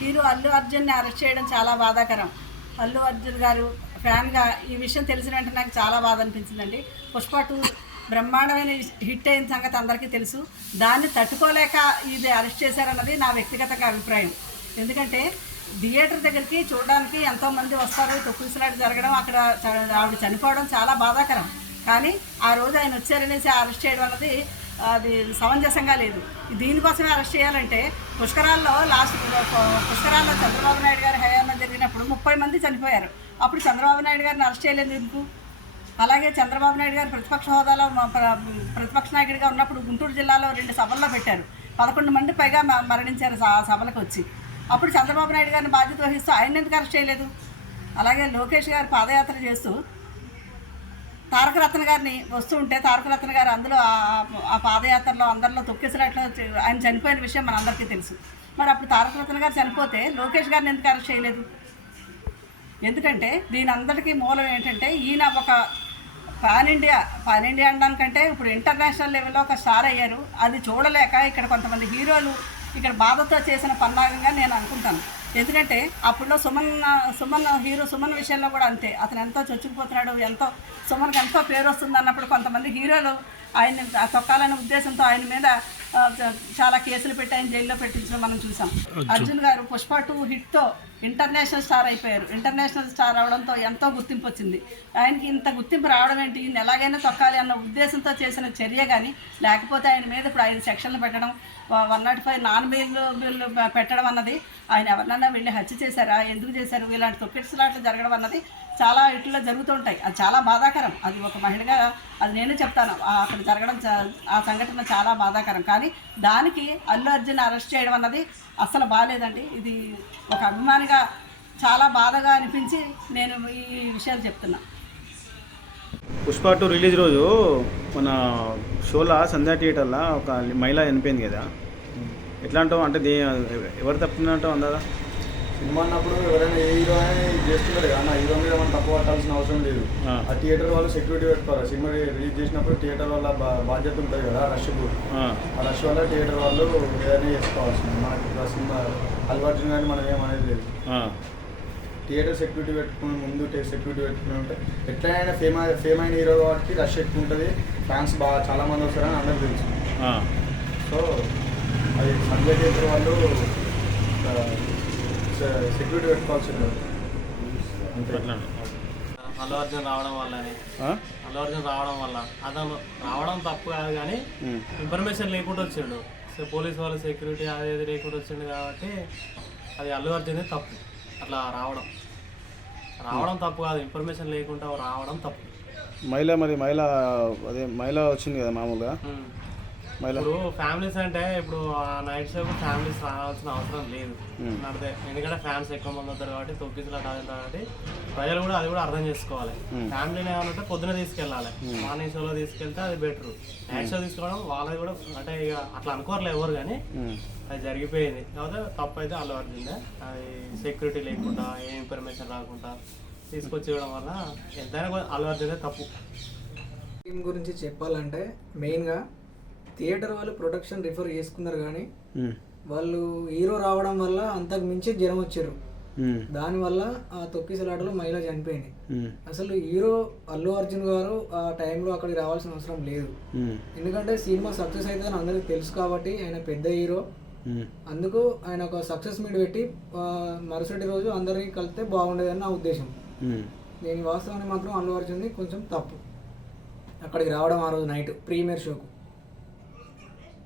Hero Allu అర్జున్ని arrest చేయడం చాలా బాధాకరం. అల్లు అర్జున్ గారు ఫ్యాన్గా ఈ విషయం తెలిసిన వెంటనే నాకు చాలా బాధ అనిపించిందండి. పుష్ప 2 బ్రహ్మాండమైన హిట్ అయిన సంగతి అందరికీ తెలుసు. దాన్ని తట్టుకోలేక ఇది అరెస్ట్ చేశారన్నది నా వ్యక్తిగతంగా అభిప్రాయం. ఎందుకంటే థియేటర్ దగ్గరికి చూడడానికి ఎంతోమంది వస్తారు, తొక్కిసలాట జరగడం, అక్కడ ఆవిడ చనిపోవడం చాలా బాధాకరం. కానీ ఆ రోజు ఆయన వచ్చారనేసి అరెస్ట్ చేయడం అన్నది అది సమంజసంగా లేదు. దీనికోసమే అరెస్ట్ చేయాలంటే పుష్కరాల్లో చంద్రబాబు నాయుడు గారి హయాంలో జరిగినప్పుడు 30 మంది చనిపోయారు. అప్పుడు చంద్రబాబు నాయుడు గారిని అరెస్ట్ చేయలేదు ఎందుకు? అలాగే చంద్రబాబు నాయుడు గారు ప్రతిపక్ష హోదాలో ప్రతిపక్ష నాయకుడిగా ఉన్నప్పుడు గుంటూరు జిల్లాలో 2 సభల్లో పెట్టారు. 11 మంది పైగా మరణించారు సభలకు వచ్చి. అప్పుడు చంద్రబాబు నాయుడు గారిని బాధ్యత వహిస్తూ ఆయన ఎందుకు అరెస్ట్ చేయలేదు? అలాగే లోకేష్ గారు పాదయాత్ర చేస్తూ తారకరత్న గారిని వస్తూ ఉంటే తారకరత్న గారు అందులో ఆ పాదయాత్రలో అందరిలో తొక్కిసినట్లు ఆయన చనిపోయిన విషయం మనందరికీ తెలుసు. మరి అప్పుడు తారకరత్న గారు చనిపోతే లోకేష్ గారిని ఎందుకు అరెస్ట్ చేయలేదు? ఎందుకంటే దీని అందరికీ మూలం ఏంటంటే ఈయన ఒక పాన్ ఇండియా అనడానికంటే ఇప్పుడు ఇంటర్నేషనల్ లెవెల్లో ఒక స్టార్ అయ్యారు. అది చూడలేక ఇక్కడ కొంతమంది హీరోలు ఇక్కడ బాధతో చేసిన పన్నాగంగా నేను అనుకుంటాను. ఎందుకంటే అప్పుడులో సుమన్ విషయంలో కూడా అంతే. అతను ఎంతో చొచ్చుకుపోతున్నాడు, సుమన్కి ఎంతో పేరు వస్తుంది అన్నప్పుడు కొంతమంది హీరోలు ఆయన్ని తొక్కాలనే ఉద్దేశంతో ఆయన మీద చాలా కేసులు పెట్టి ఆయన జైల్లో పెట్టించడం మనం చూసాం. అర్జున్ గారు పుష్ప 2 హిట్తో ఇంటర్నేషనల్ స్టార్ అయిపోయారు. ఇంటర్నేషనల్ స్టార్ అవడంతో ఎంతో గుర్తింపు వచ్చింది. ఆయనకి ఇంత గుర్తింపు రావడం ఏంటి? ఈయన ఎలాగైనా తొక్కాలి అన్న ఉద్దేశంతో చేసిన చర్య కానీ, లేకపోతే ఆయన మీద ఇప్పుడు 5 సెక్షన్లు పెట్టడం, 105 నాన్ బెయిల్ పెట్టడం అన్నది, ఆయన ఎవరినన్నా వెళ్ళి హత్య చేశారా, ఎందుకు చేశారు? ఇలాంటి తొక్కిసలాట్లు జరగడం అన్నది చాలా ఇట్లో జరుగుతుంటాయి. అది చాలా బాధాకరం. అది ఒక మహిళగా అది నేను చెప్తాను, అక్కడ జరగడం ఆ సంఘటన చాలా బాధాకరం. కానీ దానికి అల్లు అర్జున్ అరెస్ట్ చేయడం అన్నది అస్సలు బాగాలేదండి. ఇది ఒక అభిమానిగా చాలా బాధగా అనిపించి నేను ఈ విషయాలు చెప్తున్నా. పుష్ప 2 రిలీజ్ రోజు మన షోలా సంధ్యా థియేటర్లో ఒక మహిళ చనిపోయింది కదా, ఎట్లా అంటావు? అంటే ఎవరు తప్పుతున్నట్టు అందాదా? సినిమా అన్నప్పుడు ఎవరైనా ఏ హీరో అని చేస్తున్నారు కదా, హీరో మీద మనం తక్కువ పట్టాల్సిన అవసరం లేదు. ఆ థియేటర్ వాళ్ళు సెక్యూరిటీ పెట్టుకోవాలి. సినిమా రిలీజ్ చేసినప్పుడు థియేటర్ వల్ల బాధ్యత ఉంటుంది కదా, రష్కు. ఆ రష్ వల్ల థియేటర్ వాళ్ళు ఏదైనా చేసుకోవాల్సింది. మనకి సినిమా అల్లు అర్జున్ కానీ మనం ఏమనేది లేదు. థియేటర్ సెక్యూరిటీ పెట్టుకుని ముందు సెక్యూరిటీ పెట్టుకుని ఉంటే ఎట్లయినా ఫేమ్ అయిన హీరో కాబట్టి రష్ ఎక్కువ ఉంటుంది, ఫ్యాన్స్ చాలా మంది వస్తారని అందరికి తెలుసు. సో అది సంజయ్ థియేటర్ వాళ్ళు సెక్యూరిటీ పెట్టుకోవాల్సింది. అల్లు అర్జున్ రావడం వల్ల అతను రావడం తప్పు కాదు, కానీ ఇన్ఫర్మేషన్ లేకుండా వచ్చిండు. సో పోలీస్ వాళ్ళు సెక్యూరిటీ అది లేకుండా వచ్చిండు కాబట్టి అది అల్లు అర్జున్ తప్పు. అట్లా రావడం తప్పు కాదు, ఇన్ఫర్మేషన్ లేకుండా రావడం తప్పు. మహిళ వచ్చింది కదా మామూలుగా. ఇప్పుడు ఫ్యామిలీస్ అంటే ఇప్పుడు ఆ నైట్ షోకి ఫ్యామిలీస్ రావాల్సిన అవసరం లేదు అంటే, ఎందుకంటే ఫ్యాన్స్ ఎక్కువ మంది వస్తారు కాబట్టి తొక్కిసలాట కాబట్టి ప్రజలు కూడా అది కూడా అర్థం చేసుకోవాలి. ఫ్యామిలీని ఏమంటే పొద్దున తీసుకెళ్ళాలి, మార్నింగ్ షోలో తీసుకెళ్తే అది బెటర్. నైట్ షో తీసుకోవడం వాళ్ళది కూడా అంటే ఇక అట్లా అనుకోరలే ఎవరు, కానీ అది జరిగిపోయింది. కాకపోతే తప్పు అయితే అల్లు అర్జున్. అది సెక్యూరిటీ లేకుండా ఏ ఇన్ఫర్మేషన్ రాకుండా తీసుకొచ్చి ఇవ్వడం వల్ల ఎంతైనా అల్లు అర్జున్ తప్పు. టీం గురించి చెప్పాలంటే మెయిన్గా థియేటర్ వాళ్ళు ప్రొడక్షన్ రిఫర్ చేసుకున్నారు, కానీ వాళ్ళు హీరో రావడం వల్ల అంతకు మించి జ్వరం వచ్చారు. దానివల్ల ఆ తొక్కిసలాటలో మహిళ చనిపోయింది. అసలు హీరో అల్లు అర్జున్ గారు ఆ టైంలో అక్కడికి రావాల్సిన అవసరం లేదు. ఎందుకంటే సినిమా సక్సెస్ అవుతుందని అందరికి తెలుసు కాబట్టి, ఆయన పెద్ద హీరో. అందుకు ఆయన ఒక సక్సెస్ మీట్ పెట్టి మరుసటి రోజు అందరినీ కలిస్తే బాగుండేదని నా ఉద్దేశం. దీని వాస్తవాన్ని మాత్రం అల్లు అర్జున్ది కొంచెం తప్పు అక్కడికి రావడం ఆ రోజు నైట్ ప్రీమియర్ షోకు.